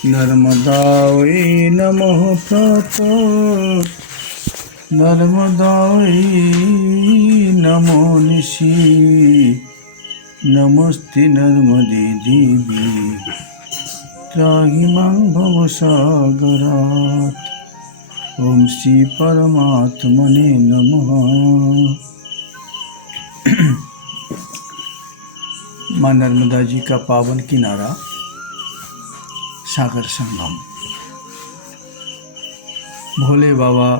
नर्मदायै नमः प्रातः नर्मदायै नमो निशि नमस्ते नर्मदे देवी त्राहि मां भवसागरात्। ओम श्री परमात्मने नमः। माँ नर्मदा जी का पावन किनारा सागर संगम। भोले बाबा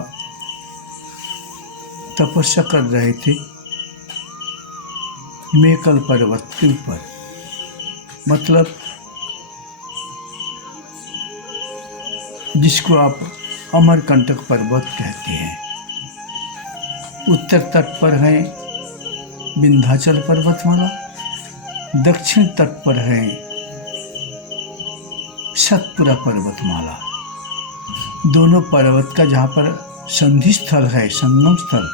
तपस्या कर रहे थे मेकल पर्वत के ऊपर, मतलब जिसको आप अमरकंटक पर्वत कहते हैं। उत्तर तट पर है विंध्याचल पर्वतमाला, दक्षिण तट पर है सतपुरा पर्वतमाला। दोनों पर्वत का जहाँ पर संधि स्थल है, संगम स्थल,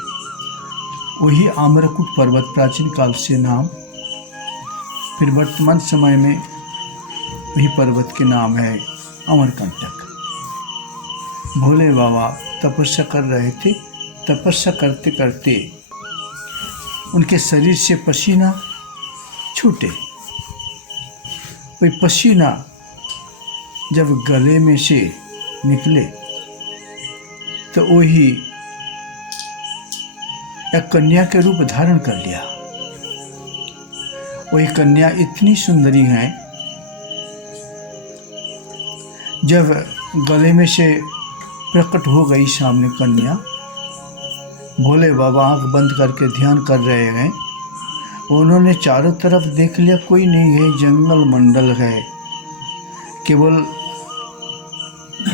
वही आम्रकूट पर्वत प्राचीन काल से नाम, फिर वर्तमान समय में वही पर्वत के नाम है अमरकंटक। भोले बाबा तपस्या कर रहे थे। तपस्या करते करते उनके शरीर से पसीना छूटे। वही पसीना जब गले में से निकले तो वही एक कन्या के रूप धारण कर लिया। वही कन्या इतनी सुंदरी है, जब गले में से प्रकट हो गई सामने कन्या, भोले बाबा आंख बंद करके ध्यान कर रहे हैं। उन्होंने चारों तरफ देख लिया, कोई नहीं है, जंगल मंडल है, केवल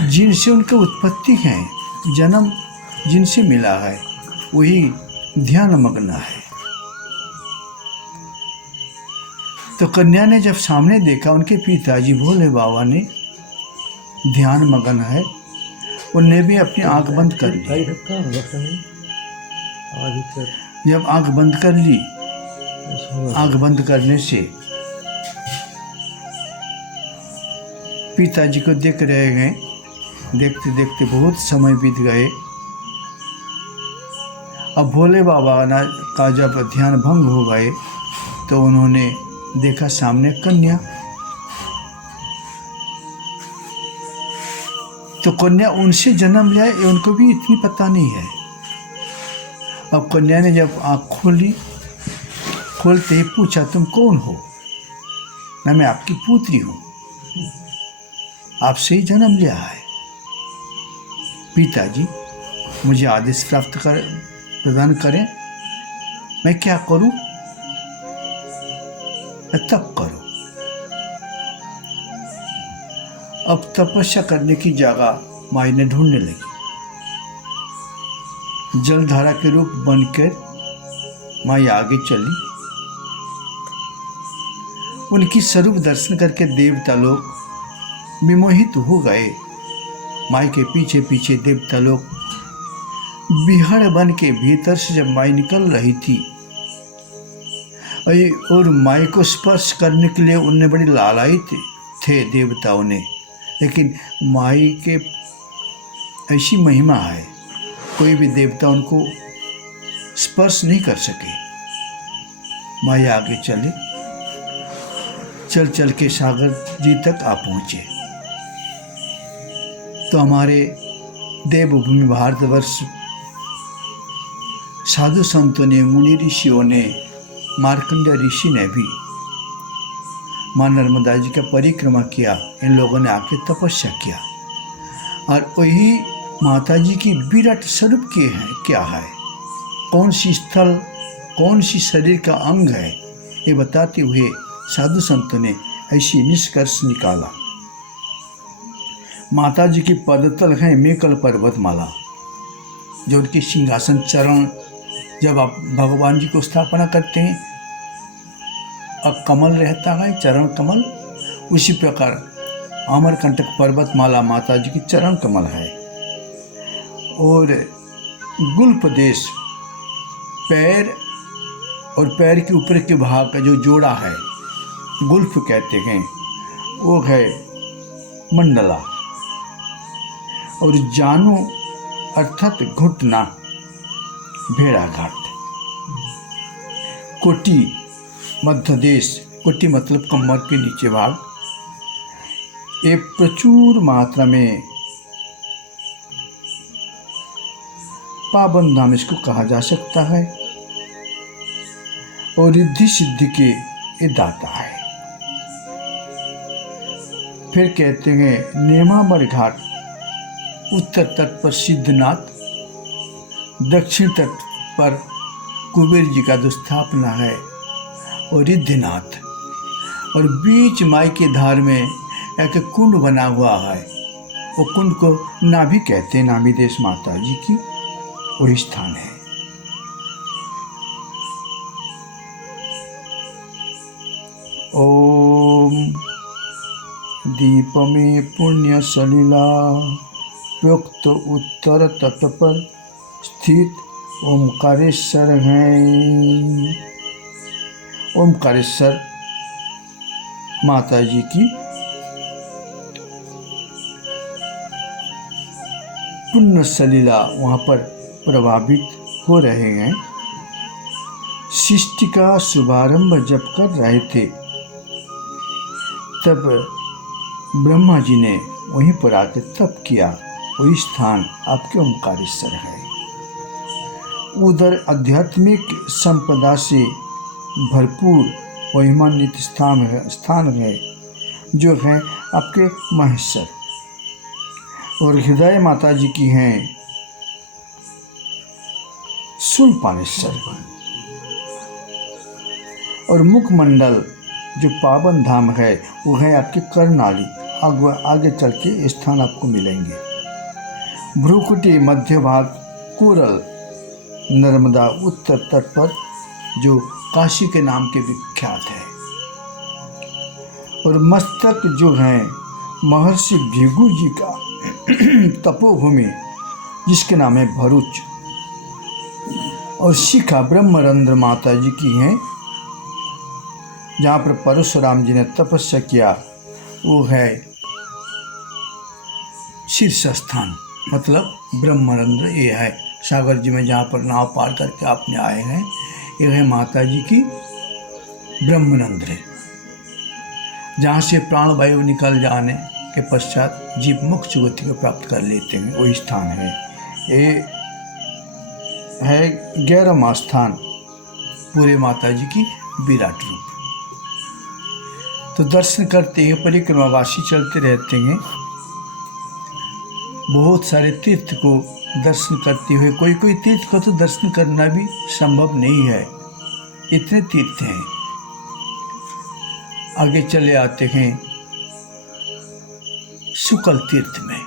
जिनसे उनकी उत्पत्ति है, जन्म जिनसे मिला है, वही ध्यान मग्न है। तो कन्या ने जब सामने देखा, उनके पिताजी भोले बाबा ने ध्यान मग्न है, उनने भी अपनी आंख बंद कर ली। जब आंख बंद कर ली, आंख बंद करने से पिताजी को देख रहे हैं। देखते देखते बहुत समय बीत गए। अब भोले बाबा का जब ध्यान भंग हो गए तो उन्होंने देखा सामने कन्या। तो कन्या उनसे जन्म लिया, ये उनको भी इतनी पता नहीं है। अब कन्या ने जब आँख खोली, खोलते ही पूछा, तुम कौन हो? ना, मैं आपकी पुत्री हूँ, आपसे ही जन्म लिया है। पिताजी मुझे आदेश प्रदान करें, मैं क्या करूं? तप करो। अब तपस्या करने की जगह माई ने ढूंढने लगी। जलधारा के रूप बनकर माई आगे चली। उनकी स्वरूप दर्शन करके देवता लोग विमोहित हो गए। माई के पीछे पीछे देवता लोग बिहड़ बन के भीतर से जब माई निकल रही थी और माई को स्पर्श करने के लिए उनने बड़ी लालायित थे देवताओं ने, लेकिन माई के ऐसी महिमा है, कोई भी देवता उनको स्पर्श नहीं कर सके। माई आगे चले, चल चल के सागर जी तक आ पहुँचे। तो हमारे देवभूमि भारतवर्ष साधु संतों ने, मुनि ऋषियों ने, मार्कंडेय ऋषि ने भी माँ नर्मदा जी का परिक्रमा किया। इन लोगों ने आके तपस्या किया और वही माता जी की विराट स्वरूप के हैं, क्या है, कौन सी स्थल, कौन सी शरीर का अंग है, ये बताते हुए साधु संतों ने ऐसी निष्कर्ष निकाला। माता जी की पदतल है मेकल पर्वतमाला, जो उनकी सिंहासन चरण, जब आप भगवान जी को स्थापना करते हैं अब कमल रहता है, चरण कमल, उसी प्रकार अमरकंटक पर्वतमाला माता जी की चरण कमल है। और गुल्फ देश, पैर और पैर के ऊपर के भाग का जो जोड़ा है, गुल्फ कहते हैं, वो है मंडला और जानू अर्थात घुटना भेड़ाघाट। कोटि मध्य देश, कोटि मतलब कमर के नीचे भाग, ये प्रचुर मात्रा में पावन धाम इसको कहा जा सकता है और रिद्धि सिद्धि के ये दाता है। फिर कहते हैं नेमावर घाट, उत्तर तट पर सिद्धनाथ, दक्षिण तट पर कुबेर जी का जो स्थापना है और रिद्धिनाथ, और बीच माई के धार में एक कुंड बना हुआ है, वो कुंड को नाभि कहते हैं, नाभि देश माता जी की वही स्थान है। ओम दीप में पुण्य सलिला प्रोक्त उत्तर तट पर स्थित ओमकारेश्वर हैं। ओमकारेश्वर माता जी की पुण्य सलीला वहाँ पर प्रभावित हो रहे हैं। सृष्टि का शुभारंभ जब कर रहे थे तब ब्रह्मा जी ने वहीं पर आकर तप किया, वही स्थान आपके ओमकारेश्वर है। उधर आध्यात्मिक संपदा से भरपूर महिमान्वित स्थान है जो है आपके महेश्वर, और हृदय माता जी की हैं शूलपाणेश्वर, और मुखमंडल जो पावन धाम है वो है आपके कर्णाली। आगे चल के स्थान आपको मिलेंगे। भ्रूकुटी मध्य भाग कोरल नर्मदा उत्तर तट पर जो काशी के नाम के विख्यात है, और मस्तक जो है महर्षि भृगु जी का तपोभूमि जिसके नाम है भरूच, और शिखा ब्रह्मरंध्र माता जी की हैं जहाँ पर परशुराम जी ने तपस्या किया, वो है शीर्ष स्थान, मतलब ब्रह्मरंध्र ये है सागर जी में जहाँ पर नाव पार करके आपने आए हैं, ये है माता जी की ब्रह्मरंध्र, जहाँ से प्राणवायु निकल जाने के पश्चात जीव मुक्त गति को प्राप्त कर लेते हैं, वही स्थान है। ये है 11वां स्थान पूरे माता जी की विराट रूप। तो दर्शन करते हैं, परिक्रमावासी चलते रहते हैं, बहुत सारे तीर्थ को दर्शन करते हुए, कोई कोई तीर्थ को तो दर्शन करना भी संभव नहीं है, इतने तीर्थ हैं। आगे चले आते हैं शुक्ल तीर्थ में।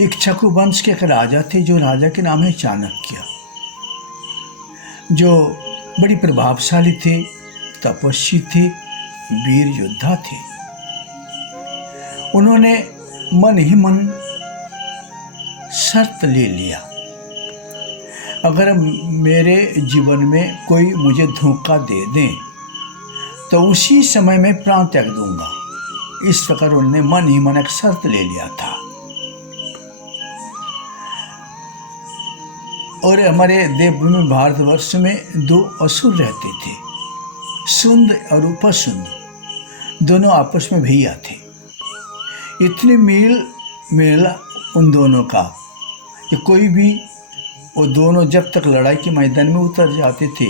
इक्ष्वाकु वंश के एक राजा थे, जो राजा के नाम है चाणक्य, जो बड़ी प्रभावशाली थे, तपस्वी थे, वीर योद्धा थे। उन्होंने मन ही मन शर्त ले लिया, अगर मेरे जीवन में कोई मुझे धोखा दे दे तो उसी समय में प्राण त्याग दूंगा। इस प्रकार उन्होंने मन ही मन एक शर्त ले लिया था। और हमारे देवभूमि भारतवर्ष में 2 असुर रहते थे, सुंद और उपसुंद, दोनों आपस में भैया थे। इतने मेल उन दोनों का कि कोई भी, वो दोनों जब तक लड़ाई के मैदान में उतर जाते थे,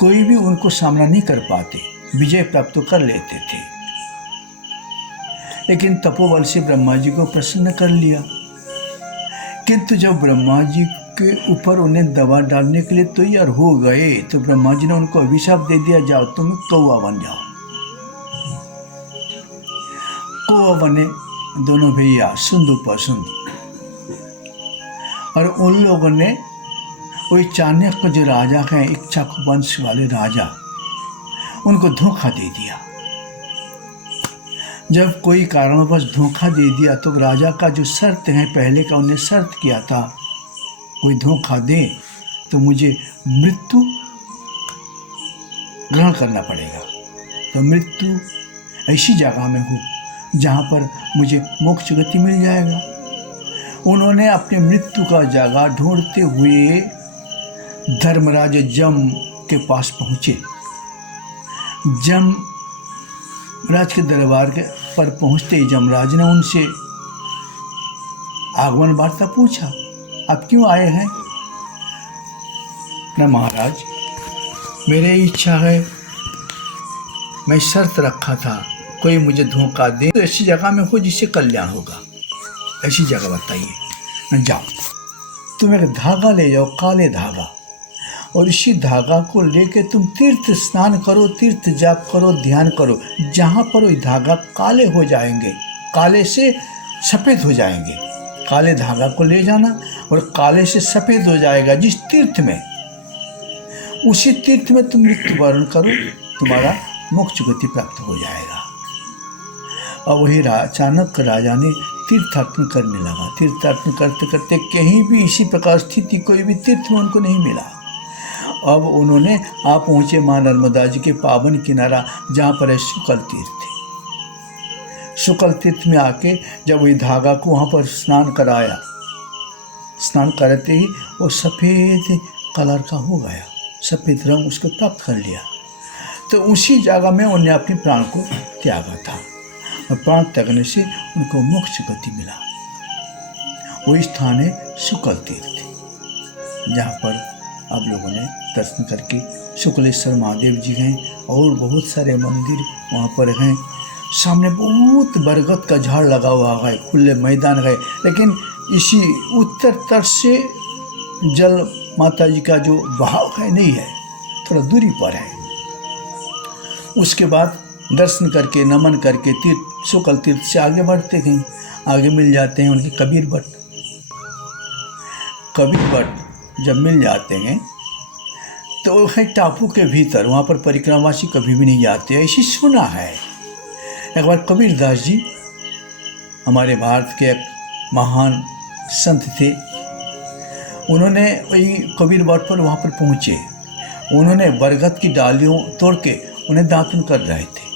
कोई भी उनको सामना नहीं कर पाते, विजय प्राप्त कर लेते थे। लेकिन तपोबल से ब्रह्मा जी को प्रसन्न कर लिया, किंतु जब ब्रह्मा जी के ऊपर उन्हें दवा डालने के लिए तैयार हो गए तो ब्रह्मा जी ने उनको अभिशाप दे दिया, जाओ तुम कौवा बन जाओ। कौवा बने दोनों भैया, सुंद उपसुंद, और उन लोगों ने वही चाणक्य जो राजा हैं, इक्ष्वाकु वंश वाले राजा, उनको धोखा दे दिया। जब कोई कारणवश धोखा दे दिया तो राजा का जो शर्त है, पहले का उन्हें शर्त किया था, कोई धोखा दे तो मुझे मृत्यु ग्रहण करना पड़ेगा। तो मृत्यु ऐसी जगह में हूँ जहाँ पर मुझे मोक्ष गति मिल जाएगा। उन्होंने अपने मृत्यु का जगह ढूंढते हुए धर्मराज जम के पास पहुँचे। जमराज के दरबार के पर पहुँचते ही जमराज ने उनसे आगमन वार्ता पूछा, आप क्यों आए हैं? न महाराज, मेरी इच्छा है, मैं शर्त रखा था कोई मुझे धोखा दे तो ऐसी जगह में हो जिससे कल्याण होगा। ऐसी जगह बताइए। न जाओ, तुम एक धागा ले जाओ, काले धागा, और इसी धागा को लेके तुम तीर्थ स्नान करो, तीर्थ जाप करो, ध्यान करो। जहाँ पर वही धागा काले हो जाएंगे, काले से सफ़ेद हो जाएंगे, काले धागा को ले जाना और काले से सफ़ेद हो जाएगा जिस तीर्थ में, उसी तीर्थ में तुम मृत्युवरण करो, तुम्हारा मोक्ष गति प्राप्त हो जाएगा। और वही अचानक राजा ने तीर्थाटन करने लगा। तीर्थाटन करते करते कहीं भी इसी प्रकार स्थिति कोई भी तीर्थ में उनको नहीं मिला। अब उन्होंने आप पहुँचे माँ नर्मदा जी के पावन किनारा जहाँ पर है शुक्ल तीर्थ। शुक्ल तीर्थ में आके जब वही धागा को वहाँ पर स्नान कराया, स्नान करते ही वो सफ़ेद कलर का हो गया, सफ़ेद रंग उसको प्राप्त कर लिया। तो उसी जगह में उन्हें अपने प्राण को त्यागा था और प्राण त्यागने से उनको मोक्ष गति मिला। वही स्थान है शुक्ल तीर्थ, जहाँ पर आप लोगों ने दर्शन करके शुक्लेश्वर महादेव जी हैं और बहुत सारे मंदिर वहाँ पर हैं। सामने बहुत बरगद का झाड़ लगा हुआ है, खुले मैदान है, लेकिन इसी उत्तर तट से जल माता जी का जो बहाव है नहीं है, थोड़ा दूरी पर है। उसके बाद दर्शन करके नमन करके तीर्थ शुक्ल तीर्थ से आगे बढ़ते गए। आगे मिल जाते हैं उनके कबीर भट्ट। कबीर भट्ट जब मिल जाते हैं तो है टापू के भीतर, वहाँ पर परिक्रमावासी कभी भी नहीं जाते, ऐसी सुना है। एक बार कबीर दास जी हमारे भारत के एक महान संत थे, उन्होंने वही कबीर भट्ट पर वहाँ पर पहुँचे। उन्होंने बरगद की डालियों तोड़ के उन्हें दातन कर रहे थे।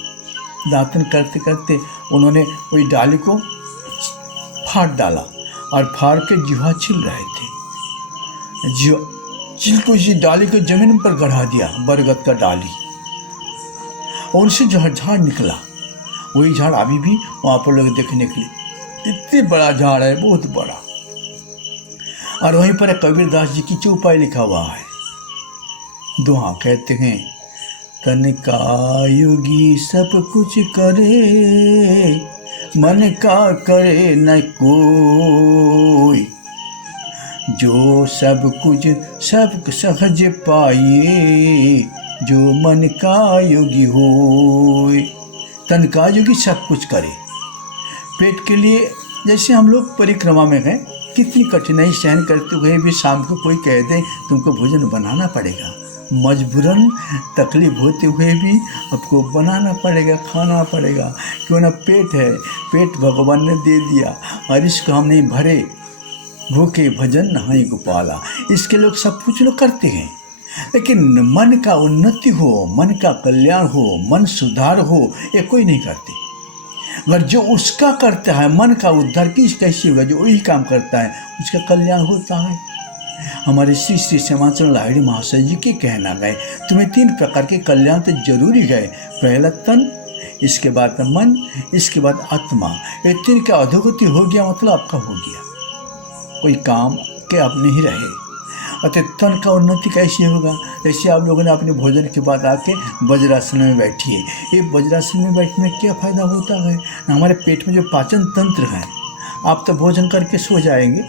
दातन करते करते उन्होंने वही डाली को फाड़ डाला और फाड़ के जीवा छिल रहे थे। छिल को इसी डाली को जमीन पर गढ़ा दिया, बरगद का डाली, और उनसे जो झाड़ निकला, वही झाड़ अभी भी वहाँ पर लोग देखने के लिए, इतनी बड़ा झाड़ है, बहुत बड़ा। और वहीं पर कबीर दास जी की चौपाई लिखा हुआ है। दोहा कहते हैं, तन का योगी सब कुछ करे, मन का करे न कोई, जो सब कुछ सब सहज पाइए, जो मन का योगी होय। तन का योगी सब कुछ करे। पेट के लिए जैसे हम लोग परिक्रमा में गए, कितनी कठिनाई सहन करते हुए भी शाम को कोई कह दे तुमको भोजन बनाना पड़ेगा, मजबूरन तकलीफ होते हुए भी आपको बनाना पड़ेगा, खाना पड़ेगा। क्यों ना पेट है, पेट भगवान ने दे दिया और इसको हम नहीं भरे, भूखे भजन नहाई गोपाला, इसके लोग सब कुछ लोग करते हैं। लेकिन मन का उन्नति हो, मन का कल्याण हो, मन सुधार हो, ये कोई नहीं करते। अगर जो उसका करता है, मन का उद्धार कैसे होगा? जो वही काम करता है उसका कल्याण होता है। हमारे श्री श्री श्यामाचरण लाहिड़ी महाशय जी के कहना गए, तुम्हें 3 प्रकार के कल्याण तो जरूरी गए। पहला तन, इसके बाद मन, इसके बाद आत्मा। ये 3 का अधोगति हो गया मतलब आपका हो गया, कोई काम के आप नहीं रहे। अतः तन का उन्नति कैसे होगा? जैसे आप लोगों ने अपने भोजन के बाद आके वज्रासन में बैठिए। ये वज्रासन में बैठने में क्या फ़ायदा होता है? हमारे पेट में जो पाचन तंत्र है, आप तो भोजन करके सो जाएंगे,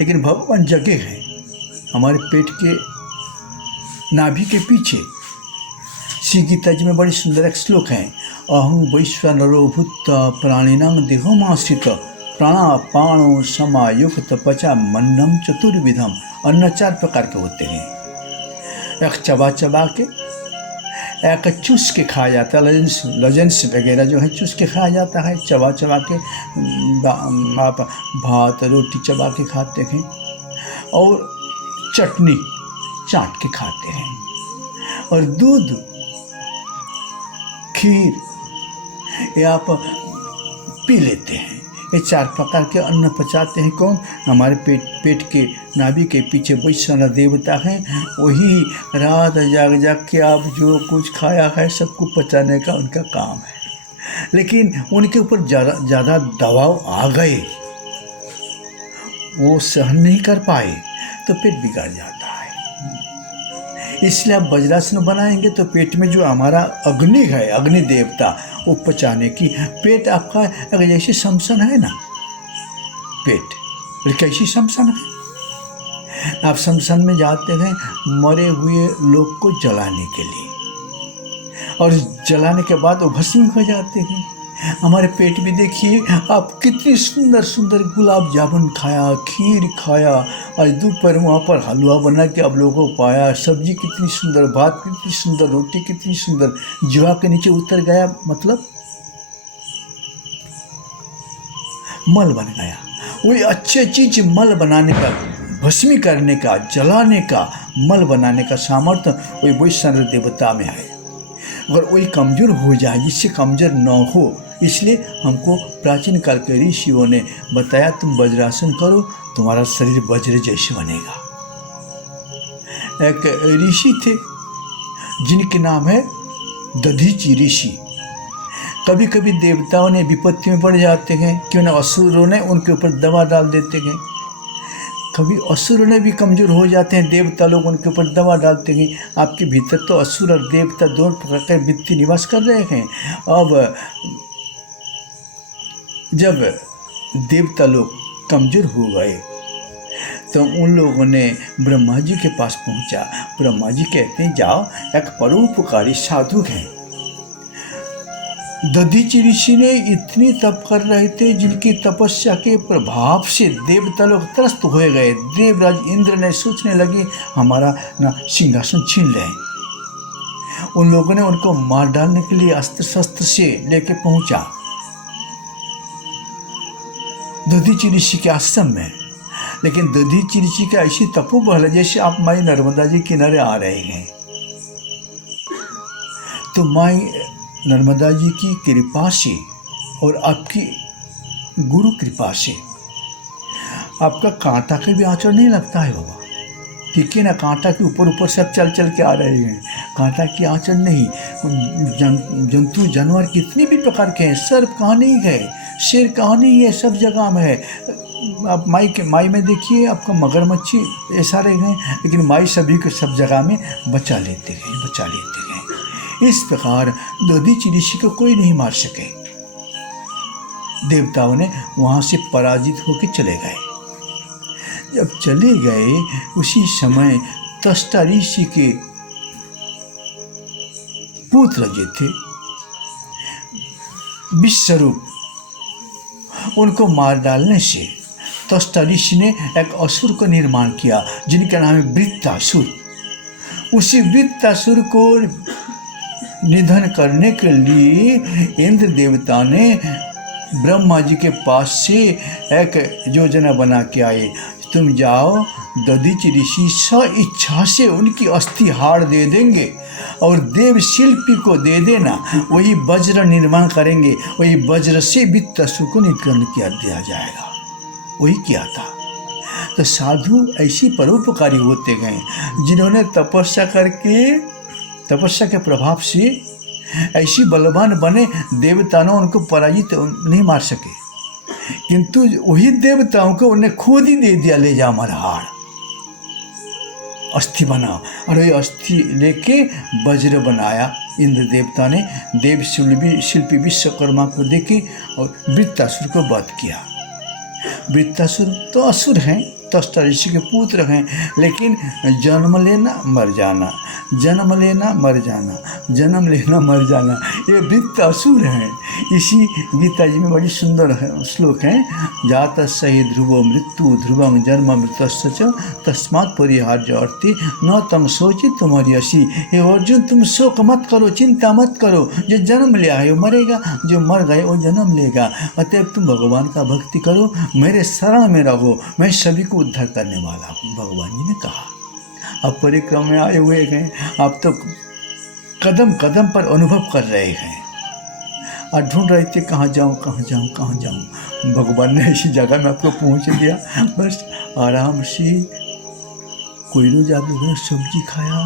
लेकिन भगवान जगे हैं हमारे पेट के नाभि के पीछे। श्री गीता जी में बड़ी सुंदर एक श्लोक है, अहं वैश्वानरो भूत्वा प्राणिनां देहोमाश्रित प्राणापानो समायुक्त पचा मन्नम चतुर्विधम। अन्न 4 प्रकार के होते हैं, एक चबा चबा के, एक चूस के खाया जाता है, लजेंस वगैरह जो है चूस के खाया जाता है। चबा चबा के आप भात रोटी चबा के खाते हैं, और चटनी चाट के खाते हैं, और दूध खीर ये आप पी लेते हैं। ये 4 प्रकार के अन्न पचाते हैं कौन? हमारे पेट के नाभि के पीछे वैश्वानर देवता हैं। वही रात जाग जाग के आप जो कुछ खाया है सबको पचाने का उनका काम है। लेकिन उनके ऊपर ज़्यादा दबाव आ गए, वो सहन नहीं कर पाए तो पेट बिगड़ जाता है। इसलिए आप वज्रासन बनाएंगे तो पेट में जो हमारा अग्नि है, अग्नि देवता, वो पचाने की, पेट आपका अगर जैसे शमशान है ना, पेट कैसी शमशान है। आप शमशान में जाते हैं मरे हुए लोग को जलाने के लिए, और जलाने के बाद वो भस्म हो जाते हैं। हमारे पेट भी देखिए आप कितनी सुंदर सुंदर गुलाब जामुन खाया, खीर खाया, आज दोपहर वहाँ पर हलवा बना के आप लोगों को पाया, सब्जी कितनी सुंदर, भात कितनी सुंदर, रोटी कितनी सुंदर, जीवा के नीचे उतर गया, मतलब मल बन गया। वही अच्छी चीज मल बनाने का, भस्मी करने का, जलाने का, मल बनाने का सामर्थ्य वही वैश्वानर देवता में है। अगर वही कमज़ोर हो जाए, जिससे कमज़ोर न हो, इसलिए हमको प्राचीन काल के ऋषियों ने बताया तुम वज्रासन करो, तुम्हारा शरीर वज्र जैसे बनेगा। एक ऋषि थे जिनके नाम है दधीचि ऋषि। कभी कभी देवताओं ने विपत्ति में पड़ जाते हैं, क्यों ना असुरों ने उनके ऊपर दवा डाल देते हैं। कभी असुर ने भी कमज़ोर हो जाते हैं, देवता लोग उनके ऊपर दवा डालते हैं। आपके भीतर तो असुर और देवता दोनों प्रकार के वृत्ति निवास कर रहे हैं। अब जब देवता लोग कमज़ोर हो गए तो उन लोगों ने ब्रह्मा जी के पास पहुंचा। ब्रह्मा जी कहते हैं जाओ, एक परोपकारी साधु हैं। दधीचि ऋषि ने इतनी तप कर रहे थे जिनकी तपस्या के प्रभाव से देवता लोग त्रस्त हो गए। देवराज इंद्र ने सोचने लगे हमारा ना सिंहासन छीन लें। उन लोगों ने उनको मार डालने के लिए अस्त्र शस्त्र से लेके पहुंचा दधीचि ऋषि के आश्रम में। लेकिन दधीचि ऋषि का ऐसी तपोबल है जैसे आप माई नर्मदा जी किनारे आ रहे हैं, तो माई नर्मदा जी की कृपा से और आपकी गुरु कृपा से आपका कांटा के भी आंचल नहीं लगता है बाबा। ठीक है ना, कांटा के ऊपर ऊपर सब चल चल के आ रहे हैं, कांटा की आंचल नहीं। जंतु जानवर कितने भी प्रकार के हैं, सर्प कहानी है, शेर कहानी है, सब जगह में है। आप माई में देखिए आपका मगरमच्छी ये सारे हैं, लेकिन माई सभी को सब जगह में बचा लेते हैं। इस प्रकार दधीचि ऋषि को कोई नहीं मार सके। देवताओं ने वहाँ से पराजित होकर चले गए। जब चले गए उसी समय त्वष्टा ऋषि के पुत्र जो थे विश्वरूप, उनको मार डालने से त्वष्टा ऋषि ने एक असुर का निर्माण किया जिनका नाम है वृत्तासुर। उसी वृत्तासुर को निधन करने के लिए इंद्र देवता ने ब्रह्मा जी के पास से एक योजना बना के आए। तुम जाओ, दधीचि ऋषि स इच्छा से उनकी अस्थि हाड़ दे देंगे और देव शिल्पी को दे देना, वही वज्र निर्माण करेंगे, वही वज्र से वित्तासुर को निधन किया दिया जाएगा। वही किया था। तो साधु ऐसी परोपकारी होते गए जिन्होंने तपस्या करके, तपस्या के प्रभाव से ऐसी बलवान बने, देवताओं उनको पराजित नहीं मार सके, किंतु वही देवताओं को उन्हें खुद ही दे दिया, ले जा हमारा हाड़, अस्थि बनाओ। और वही अस्थि लेके वज्र बनाया इंद्र देवता ने। देव शिल्पी विश्वकर्मा को देके और वृत्तासुर को वध किया। वृत्तासुर तो असुर हैं, त्वष्टा ऋषि के पुत्र हैं, लेकिन जन्म लेना मर जाना, जन्म लेना मर जाना, जन्म लेना मर जाना, ये वृत्तासुर हैं। इसी गीता जी में बड़ी सुंदर श्लोक है, जात सही ध्रुवो मृत्यु ध्रुवम जन्म मृतश्च तस्मात् परिहार्य अर्थे न तम सोचित तुम्हारी असी। हे अर्जुन, तुम शोक मत करो, चिंता मत करो, जो जन्म लिया है वो मरेगा, जो मर गए वो जन्म लेगा। अतएव तुम भगवान का भक्ति करो, मेरे शरण में रहो, मैं सभी को उद्धार करने वाला हूँ, भगवान जी ने कहा। अब परिक्रम में आए हुए हैं, आप तो कदम कदम पर अनुभव कर रहे हैं। और ढूंढ रहे थे कहाँ जाऊँ कहाँ जाऊँ कहाँ जाऊँ। भगवान ने ऐसी जगह में आपको पहुँच दिया, बस आराम से। कोई रोज आप लोगों ने सब्जी खाया,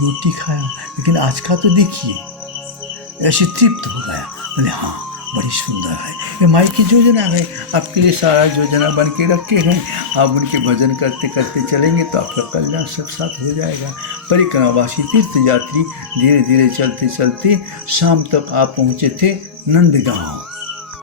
रोटी खाया, लेकिन आज का तो देखिए ऐसे तृप्त हो गया। बोले हाँ बड़ी सुंदर है ये माई की योजना है, आपके लिए सारा योजना बन के रखे हैं। आप उनके भजन करते करते चलेंगे तो आपका कल्याण सब साथ हो जाएगा। परिक्रमावासी तीर्थ यात्री धीरे धीरे चलते चलते शाम तक आप पहुँचे थे नंदगांव।